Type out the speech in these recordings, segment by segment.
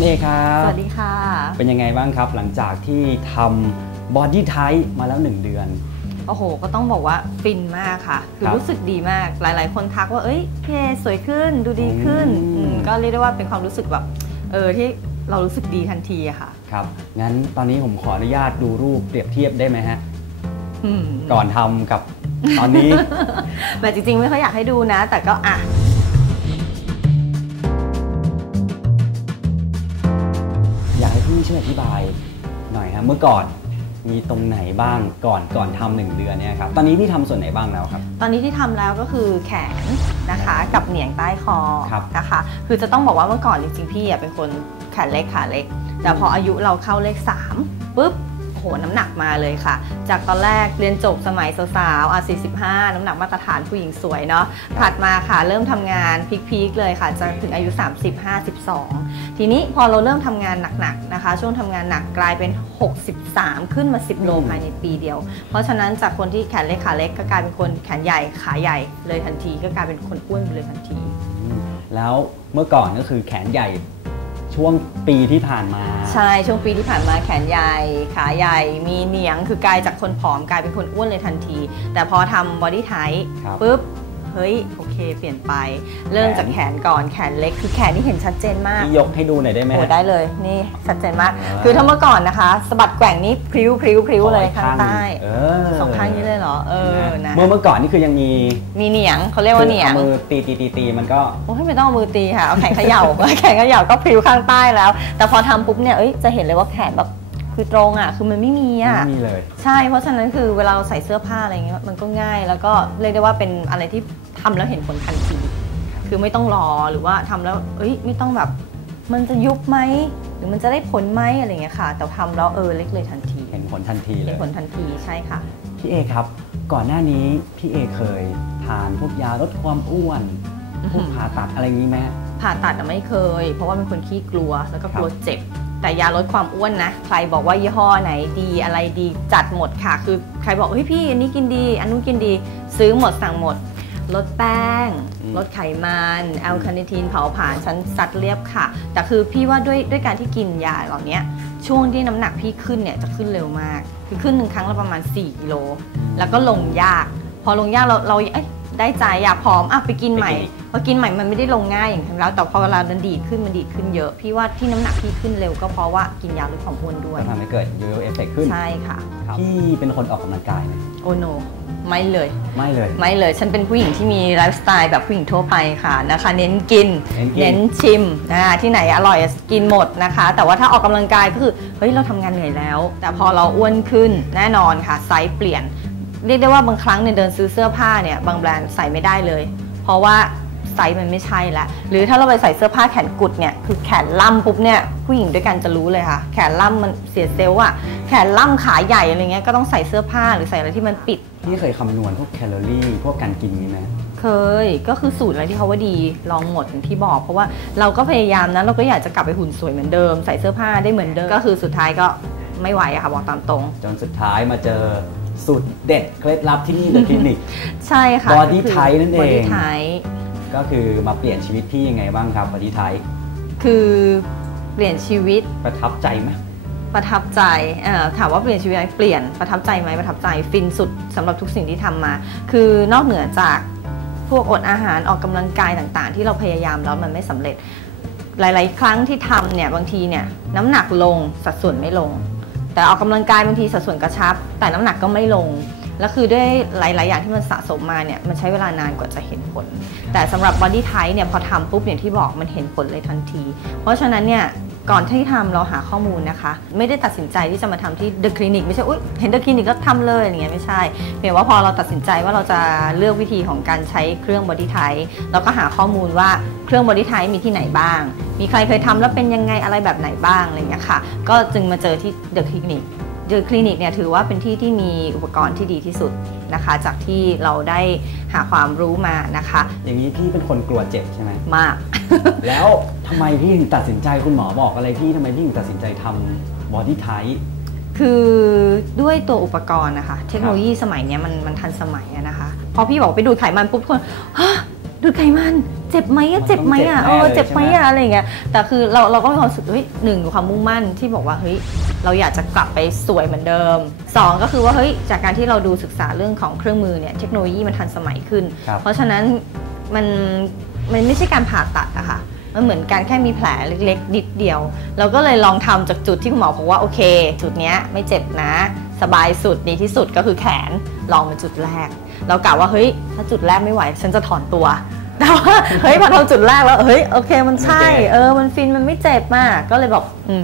คุณเอครับสวัสดีค่ะ เป็นยังไงบ้างครับ หลังจากที่ทำบอดี้ไทมาแล้ว 1 เดือนโอ้โห ก็ต้องบอกว่าฟินมากค่ะ คือครับรู้สึกดีมาก หลาย ๆ คนทักว่า เอ้ยพี่เอสวยขึ้น ดูดีขึ้นอืมอืมก็เรียกได้ว่าเป็นความรู้สึกแบบ เออ ที่เรารู้สึกดีทันทีอะค่ะ ครับ งั้นตอนนี้ผมขออนุญาตดูรูปเปรียบเทียบได้ไหมฮะอืมก่อนทำกับตอนนี้ แต่จริง ๆ ไม่ค่อยอยากให้ดูนะ แต่ก็อะ ช่วยอธิบายหน่อยครับเมื่อก่อนมีตรงไหนบ้างก่อนก่อนทำหนึ่งเดือนเนี่ยครับตอนนี้พี่ทำส่วนไหนบ้างแล้วครับ ตอนนี้ที่ทำแล้วก็คือแขนนะคะกับเหนียงใต้คอครับนะคะ คือจะต้องบอกว่าเมื่อก่อนจริงๆพี่อะเป็นคนแขนเล็กขาเล็ก แต่พออายุเราเข้าเลข3ปุ๊บ โหน้ำหนักมาเลยค่ะ จากตอนแรกเรียนจบสมัยสาวๆอะ45 น้ำหนักมาตรฐานผู้หญิงสวยเนาะถัดมาค่ะ เริ่มทำงานพีคๆเลยค่ะจะถึงอายุ 30 52 ทีนี้พอเราเริ่มทำงานหนักๆนะคะ ช่วงทำงานหนักกลายเป็น 63 ขึ้นมา 10 โลอืมภายในปีเดียว เพราะฉะนั้นจากคนที่แขนเล็กขาเล็กก็กลายเป็นคนแขนใหญ่ขาใหญ่เลยทันที ก็กลายเป็นคนอ้วนไปเลยทันทีอืมแล้วเมื่อก่อนก็คือแขนใหญ่ ช่วงปีที่ผ่านมา ใช่ช่วงปีที่ผ่านมาแขนใหญ่ขาใหญ่ มีเหนียงคือกลายจากคนผอมกลายเป็นคนอ้วนเลยทันที แต่พอทำบอดี้ไท p ครับปุ๊บเฮ้ยโอ เคเปลี่ยนไป เริ่มจากแขนก่อนแขนเล็ก คือแขนที่เห็นชัดเจนมากพี่ยกให้ดูหน่อยได้ไหมโอ้ฮะได้เลยนี่ชัดเจนมากอ่าคือถ้าเมื่อก่อนนะคะสะบัดแกว่งนี้พริ้วพริ้วพริ้วเลยขออีกข้างใต้เออสองข้างนี้เลยเหรอเออนะเมื่อเมื่อก่อนนี่คือยังมีมีเหนียงเขาเรียกว่าเหนียงคืออามือตีตีตีตีมันก็โอ้ยไม่ต้องเอามือตีค่ะเอาแขนเขย่าแขนเขย่าก็พริ้วข้างใต้แล้ว แต่พอทำปุ๊บเนี่ยเอ้ยจะเห็นเลยว่าแขนแบบคือตรงอะคือมันไม่มีอะไม่มีเลย ใช่เพราะฉะนั้นคือเวลาเราใส่เสื้อผ้าอะไรเงี้ยมันก็ง่าย แล้วก็เรียกได้ว่าเป็นอะไรที่ ทำแล้วเห็นผลทันที คือไม่ต้องรอหรือว่าทำแล้วเอ้ยไม่ต้องแบบมันจะยุบไหมหรือมันจะได้ผลไหมอะไรเงี้ยค่ะ แต่ทำแล้วเออเล็กเลยทันที เห็นผลทันทีเลเห็นยผลทันทีใช่ค่ะพี่เอครับ ก่อนหน้านี้พี่เอเคยทานพวกยาลดความอ้วนอือพหืวกอผ่าตัดอะไรอย่างนี้ไหมฮะผ่าตัดอะไม่เคย เพราะว่าเป็นคนขี้กลัวแล้วก็กลัวครับเจ็บ แต่ยาลดความอ้วนนะ ใครบอกว่ายี่ห้อไหนดีอะไรดีจัดหมดค่ะ คือใครบอกเฮ้ยพี่อันนี้กินดี อันนู้นกินดี ซื้อหมดสั่งหมด ลดแป้งอืมลดไขมันแอลคาเนทีนเผาผลาญฉันซัดเรียบค่ะ แต่คือพี่ว่าด้วยด้วยการที่กินยาเหล่านี้ช่วงที่น้ำหนักพี่ขึ้นเนี่ยจะขึ้นเร็วมาก คือขึ้นหนึ่งครั้งละประมาณ 4กิโลแล้วก็ลงยาก พอลงยากเราเราเอ้ย ได้ใจอยากผอมอะไปกินใหม่ไปกินอีกพอกินใหม่มันไม่ได้ลงง่ายอย่างที่แล้วแต่พอเวลามันดีดขึ้นมันดีดขึ้นเยอะพี่ว่าที่น้ำหนักพี่ขึ้นเร็วก็เพราะว่ากินยาลดความอ้วนด้วยก็ทำให้เกิดยูเอฟเฟกขึ้นใช่ค่ะครับพี่เป็นคนออกกำลังกายไหมโอโนไม่เลย ไม่เลย ไม่เลย ฉันเป็นผู้หญิงที่มีไลฟ์สไตล์แบบผู้หญิงทั่วไปค่ะนะคะ เน้นกิน เน้นกินชิมนะที่ไหนอร่อยกินหมดนะคะ แต่ว่าถ้าออกกำลังกายก็คือ เฮ้ย เราทำงานเหนื่อยแล้ว แต่พอเราอ้วนขึ้นแน่นอนค่ะ ไซส์เปลี่ยน เรียกได้ว่าบางครั้งเนี่ยเดินซื้อเสื้อผ้าเนี่ยบางแบรนด์ใส่ไม่ได้เลย เพราะว่าไซส์มันไม่ใช่ละหรือถ้าเราไปใส่เสื้อผ้าแขนกุดเนี่ยคือแขนล่ำปุ๊บเนี่ยผู้หญิงด้วยกันจะรู้เลยค่ะ แขนล่ำมันเสียเซลล์อะแขนล่ำขาใหญ่อะไรเงี้ยก็ต้องใส่เสื้อผ้าหรือใส่อะไรที่มันปิดพี่เคยคำนวณพวกแคลอรี่พวกการกินนี้ไหมเคยก็คือสูตรอะไรที่เขาว่าดีลองหมดอย่างที่บอก เพราะว่าเราก็พยายามนะเราก็อยากจะกลับไปหุ่นสวยเหมือนเดิม ใส่เสื้อผ้าได้เหมือนเดิมก็คือสุดท้ายก็ไม่ไหวอะค่ะบอกตามตรง จนสุดท้ายมาเจอ สูตรเด็ดเคล็ดลับที่นี่ The Clinic ใช่ค่ะ Body Type นั่นเองบอดี้ไทก็คือมาเปลี่ยนชีวิตพี่ยังไงบ้างครับปฏิไทยคือเปลี่ยนชีวิตประทับใจไหมประทับใจเอ่อถามว่าเปลี่ยนชีวิตไหมเปลี่ยนประทับใจไหมประทับใจฟินสุดสำหรับทุกสิ่งที่ทำมา คือนอกเหนือจากพวกอดอาหารออกกำลังกายต่างๆ ที่เราพยายามแล้วมันไม่สำเร็จ หลาย ๆ ครั้งที่ทำเนี่ยบางทีเนี่ยน้ำหนักลงสัดส่วนไม่ลง แต่ออกกำลังกายบางทีสัดส่วนกระชับ แต่น้ำหนักก็ไม่ลง แล้วคือด้วยหลาย ๆ อย่างที่มันสะสมมาเนี่ยมันใช้เวลานานกว่าจะเห็นผล แต่สำหรับบอดี้ไทป์เนี่ยพอทำปุ๊บอย่างที่บอกมันเห็นผลเลยทันที เพราะฉะนั้นเนี่ย ก่อนที่ทำเราหาข้อมูลนะคะ ไม่ได้ตัดสินใจที่จะมาทำที่เดอะคลินิกไม่ใช่อุ้ยเห็นเดอะคลินิกก็ทำเลยอย่างเงี้ยไม่ใช่เพียงว่าพอเราตัดสินใจว่าเราจะเลือกวิธีของการใช้เครื่องบอดี้ไทม์เราก็หาข้อมูลว่าเครื่องบอดี้ไทม์มีที่ไหนบ้าง มีใครเคยทำแล้วเป็นยังไงอะไรแบบไหนบ้างอะไรเงี้ยค่ะ ก็จึงมาเจอที่เดอะคลินิก เนี่ยถือว่าเป็นที่ที่มีอุปกรณ์ที่ดีที่สุดนะคะ จากที่เราได้หาความรู้มานะคะ อย่างนี้พี่เป็นคนกลัวเจ็บใช่ไหมมาก แล้วทำไมพี่ถึงตัดสินใจคุณหมอบอกอะไรพี่ทำไมพี่ถึงตัดสินใจทำบอดี้ไท p คือด้วยตัวอุปกรณ์นะคะ เทคโนโลยีสมัยเนี้ยมันมันทันสมัยอะนะคะ พอพี่บอกไปดูดไขมันปุ๊บคนฮะดูดไขมัน เจ็บไหมอะมันต้องเจ็บไหมอะเจ็บเอแน่อเลยเจ็บไหมใช่ไหมอะอะไรอย่างเงี้ยแต่คือเราเราก็มีความรู้สึกเฮ้ยหนึ่งความมุ่งมั่นที่บอกว่าเฮ้ยเราอยากจะกลับไปสวยเหมือนเดิมสองก็คือว่าเฮ้ยจากการที่เราดูศึกษาเรื่องของเครื่องมือเนี่ยเทคโนโลยีมันทันสมัยขึ้นครับเพราะฉะนั้นมันมันไม่ใช่การผ่าตัดอะค่ะมันเหมือนการแค่มีแผลเล็กๆนิดเดียว เราก็เลยลองทำจากจุดที่คุณหมอบอกว่าโอเค จุดเนี้ยไม่เจ็บนะ สบายสุดดีที่สุดก็คือแขนลองเป็นจุดแรก เรากะว่าเฮ้ยถ้าจุดแรกไม่ไหว ฉันจะถอนตัว แต่ว่าเฮ้ยพอทำจุดแรกแล้วเฮ้ยโอเคมันใช่มันเจ็บเออมันฟินมันไม่เจ็บมาก ก็เลยบอกอืม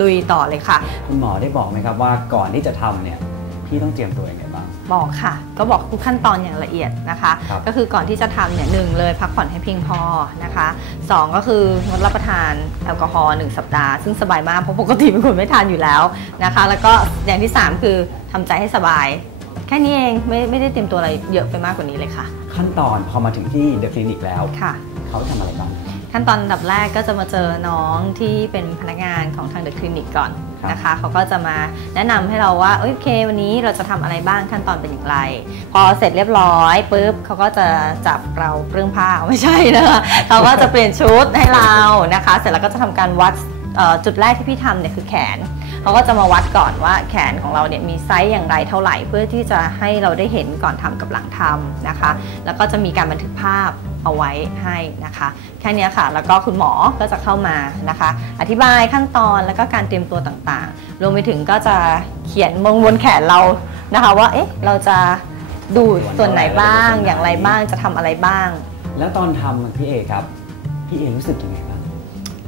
ลุยต่อเลยค่ะ คุณหมอได้บอกไหมครับว่าก่อนที่จะทำเนี่ยพี่ต้องเตรียมตัวยังไงบ้าง บอกค่ะ ก็บอกทุกขั้นตอนอย่างละเอียดนะคะ ครับ ก็คือก่อนที่จะทำเนี่ยหนึ่งเลยพักผ่อนให้เพียงพอนะคะสองก็คืองดรับประทานแอลกอฮอล์หนึ่งสัปดาห์ ซึ่งสบายมากเพราะปกติเป็นคนไม่ทานอยู่แล้วนะคะ แล้วก็อย่างที่3คือทำใจให้สบาย แค่นี้เองไม่ไม่ได้เตรียมตัวอะไรเยอะไปมากกว่านี้เลยค่ะ ขั้นตอนพอมาถึงที่เดอะคลินิกแล้วค่ะ เขาทำอะไรบ้าง ขั้นตอนอันดับแรกก็จะมาเจอน้องที่เป็นพนักงานของทางเดอะคลินิกก่อนครับนะคะเขาก็จะมาแนะนำให้เราว่าโอเค วันนี้เราจะทำอะไรบ้างขั้นตอนเป็นอย่างไร พอเสร็จเรียบร้อยปุ๊บเขาก็จะจับเราเปลื้องผ้าไม่ใช่นะคะเขาก็จะเปลี่ยนชุดให้เรานะคะ เสร็จแล้วก็จะทำการวัดเอ่อ จุดแรกที่พี่ทำเนี่ยคือแขนเขาก็จะมาวัดก่อนว่าแขนของเราเนี่ยมีไซส์อย่างไรเท่าไหร่ เพื่อที่จะให้เราได้เห็นก่อนทำกับหลังทำนะคะ แล้วก็จะมีการบันทึกภาพเอาไว้ให้นะคะ แค่นี้ค่ะ แล้วก็คุณหมอก็จะเข้ามานะคะ อธิบายขั้นตอนแล้วก็การเตรียมตัวต่างๆ รวมไปถึงก็จะเขียนมงบนแขนเรานะคะ ว่าเอ๊ะเราจะดูส่วนไหนบ้าง อย่างไรบ้างจะทำอะไรบ้าง แล้วตอนทำพี่เอครับพี่เอรู้สึกยังไง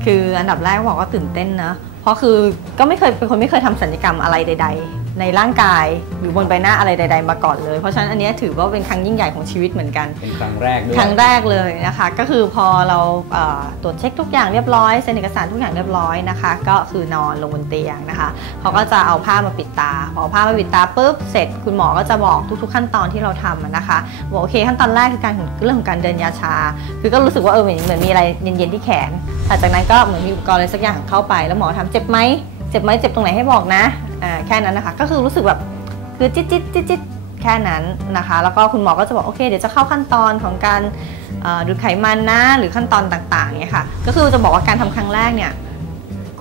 คืออันดับแรกบอกว่าตื่นเต้นนะ เพราะคือก็ไม่เคยเป็นคนไม่เคยทำสัญญกรรมอะไรใด ๆ ในร่างกายหรือบนใบหน้าอะไรใด ๆ มาก่อนเลย เพราะฉะนั้นอันเนี้ยถือว่าเป็นครั้งยิ่งใหญ่ของชีวิตเหมือนกัน เป็นครั้งแรกด้วยครั้งแรกเลยนะคะ ก็คือพอเราเอ่อตรวจเช็คทุกอย่างเรียบร้อยเซ็นเอกสารทุกอย่างเรียบร้อยนะคะ ก็คือนอนลงบนเตียงนะคะเขาก็จะเอาผ้ามาปิดตาพอเอาผ้ามาปิดตาปุ๊บเสร็จคุณหมอก็จะบอกทุก ๆ ขั้นตอนที่เราทำอะนะคะบอกโอเค ขั้นตอนแรกคือการเรื่องของการเดินยาชา คือก็รู้สึกว่าเออเหมือนเหมือนมีอะไรเย็นๆที่แขนหลังจากนั้นก็เหมือนมีอุปกรณ์อะไรสักอย่างเข้าไป แล้วหมอถามเจ็บไหมเจ็บไหมเจ็บตรงไหนให้บอกนะ อ่าแค่นั้นนะคะ ก็คือรู้สึกแบบคือจิ๊ดจิ๊ดจิ๊ดจิ๊ดแค่นั้นนะคะ แล้วก็คุณหมอก็จะบอกโอเคเดี๋ยวจะเข้าขั้นตอนของการเอ่อดูดไขมันนะหรือขั้นตอนต่างๆเนี่ยค่ะก็คือจะบอกว่าการทำครั้งแรกเนี่ย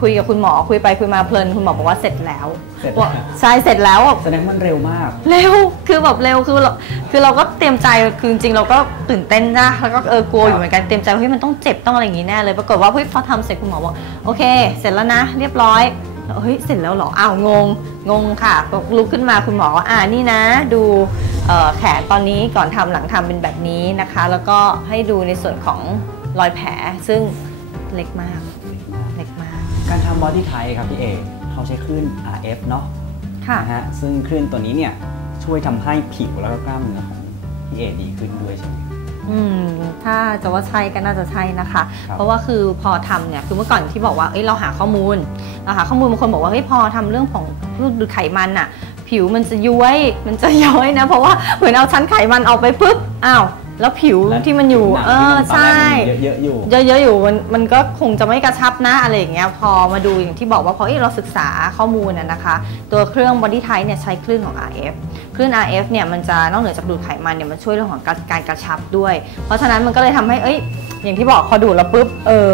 คุยกับคุณหมอคุยไปคุยมาเพลินคุณหมอบอกว่าเสร็จแล้วเสร็จว่าแล้วใช่เสร็จแล้วอะแสดงมันเร็วมาก เร็วคือแบบเร็วคือเราคือเราก็เตรียมใจคือจริงๆเราก็ตื่นเต้นนะแล้วก็เออกลัวอยู่เหมือนกันเตรียมใจว่าเฮ้ยมันต้องเจ็บต้องอะไรอย่างงี้แน่เลยปรากฏว่าเฮ้ยพอทำเสร็จคุณหมอบอกโอเค เสร็จแล้วนะ เรียบร้อย เฮ้ยเสร็จแล้วเหรออ้าวงงงงค่ะก็ลุกขึ้นมาคุณหมอก็อ่านี่นะ ดูเอ่อแขนตอนนี้ก่อนทำหลังทำเป็นแบบนี้นะคะ แล้วก็ให้ดูในส่วนของรอยแผลซึ่งเล็กมากเล็กมาก การทำบอดี้ไทครับพี่เอเขาใช้คลื่น RF เนาะค่ะนะฮะซึ่งคลื่นตัวนี้เนี่ยช่วยทำให้ผิวแล้วก็กล้ามเนื้อของพี่เอดีขึ้นด้วยใช่ไหม อืมถ้าจะว่าใช่ก็น่าจะใช่นะคะ ครับ เพราะว่าคือพอทำเนี่ยคือเมื่อก่อนที่บอกว่าเอ้ยเราหาข้อมูลเราหาข้อมูลบางคนบอกว่าเฮ้ยพอทำเรื่องของรูดดูดไขมันอะผิวมันจะย้วยมันจะย้อยนะ เพราะว่าเหมือนเอาชั้นไขมันออกไปปุ๊บอ้าว แล้วผิวและที่มันอยู่หนังเอที่อมันตนใช่แรกมันเยอะๆอยู่ เยอะๆอยู่มันมันก็คงจะไม่กระชับนะอะไรอย่างเงี้ยพอมาดูอย่างที่บอกว่าพอเอ้ยเราศึกษาข้อมูลน่ะนะคะ ตัวเครื่อง Body Type เนี่ยใช้คลื่นของ RF คลื่น RF เนี่ยมันจะนอกเหนือจากดูดไขมันเนี่ยมันช่วยเรื่องของการการกระชับด้วย เพราะฉะนั้นมันก็เลยทำให้เอ้ยอย่างที่บอกพอดูดแล้วปุ๊บเออ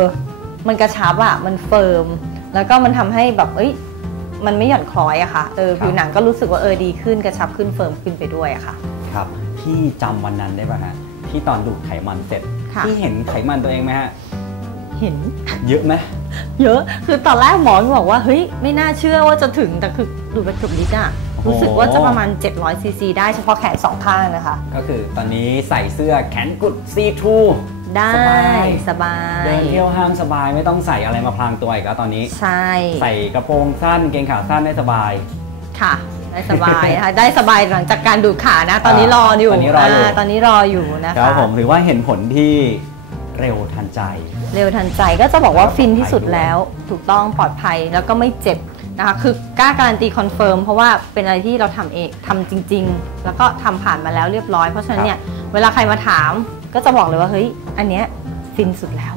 มันกระชับอะมันเฟิร์มแล้วก็มันทำให้แบบเอ้ยมันไม่หย่อนคล้อยอะค่ะเออครับผิวหนังก็รู้สึกว่าเออดีขึ้นกระชับขึ้นเฟิร์มขึ้นไปด้วยอะค่ะ ครับพี่จำวันนั้นได้ป่ะฮะ ที่ตอนดูดไขมันเสร็จค่ะพี่เห็นไขมันตัวเองไหมฮะ เห็น เยอะไหมเยอะ คือตอนแรกหมอบอกว่า เฮ้ย ไม่น่าเชื่อว่าจะถึง แต่คือดูดไปเกือบลิตรอะโอ้โหรู้สึกว่าจะประมาณ 700ซีซีได้เฉพาะแขนสองข้างนะคะ ก็คือตอนนี้ใส่เสื้อแขนกุดซีทูได้สบาย สบายเดินเที่ยวห้างสบายไม่ต้องใส่อะไรมาพรางตัวอีกแล้วตอนนี้ ใช่ ใส่กระโปรงสั้นเกงขาสั้นได้สบาย ค่ะ ได้สบายนะคะได้สบายหลังจากการดูดขานะ ตอนนี้รออยู่ตอนนี้รออยู่าตอนนี้รออยู่นะครัคะบผมถือว่าเห็นผลที่เร็วทันใจ เร็วทันใจก็จะบอกว่าแล้วก็ฟินที่สุดปลอดภัยด้วยแล้วถูกต้องปลอดภัยแล้วก็ไม่เจ็บนะคะ คือกล้าการันตีคอนเฟิร์มเพราะว่าเป็นอะไรที่เราทำเองทำจริง ๆ แล้วก็ทำผ่านมาแล้วเรียบร้อย เพราะฉะนั้นเนี่ยเวลาใครมาถามก็จะบอกเลยว่าเฮ้ยอันเนี้ยฟินสุดแล้ว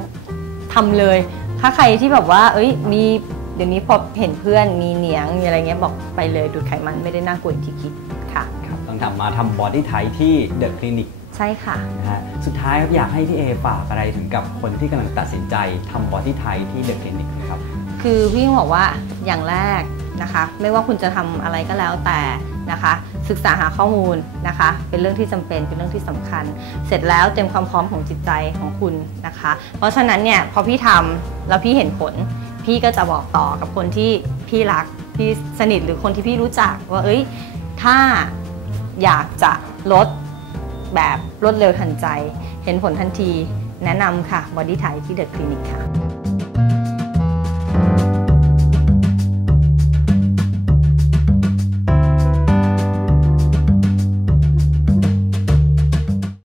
ทำเลย ถ้าใครที่แบบว่า เอ้ยมีเดี๋ยวนี้พอเห็นเพื่อนมีเหนียงมีอะไรเงี้ยบอกไปเลยดูดไขมันไม่ได้น่ากลัวอย่างที่คิดค่ะครับตต้องทำมาทำบอดี้ไทที่เดอะคลินิกใช่ค่ะนะฮะสุดท้ายครับอยากให้พี่เอฝากอะไรถึงกับคนที่กำลังตัดสินใจทำบอดี้ไทที่เดอะคลินิกนะครับ คือพี่บอกว่าอย่างแรกนะคะไม่ว่าคุณจะทำอะไรก็แล้วแต่นะคะศึกษาหาข้อมูลนะคะ เป็นเรื่องที่จำเป็นเป็นเรื่องที่สำคัญ เสร็จแล้วเต็มความพร้อมของจิตใจของคุณนะคะ เพราะฉะนั้นเนี่ยพอพี่ทำแล้วพี่เห็นผล พี่ก็จะบอกต่อกับคนที่พี่รักพี่สนิทหรือคนที่พี่รู้จักว่าเอ้ยถ้าอยากจะลดแบบรวดเร็วทันใจ เห็นผลทันทีแนะนำค่ะบอดี้ไทที่เดอะคลินิกค่ะ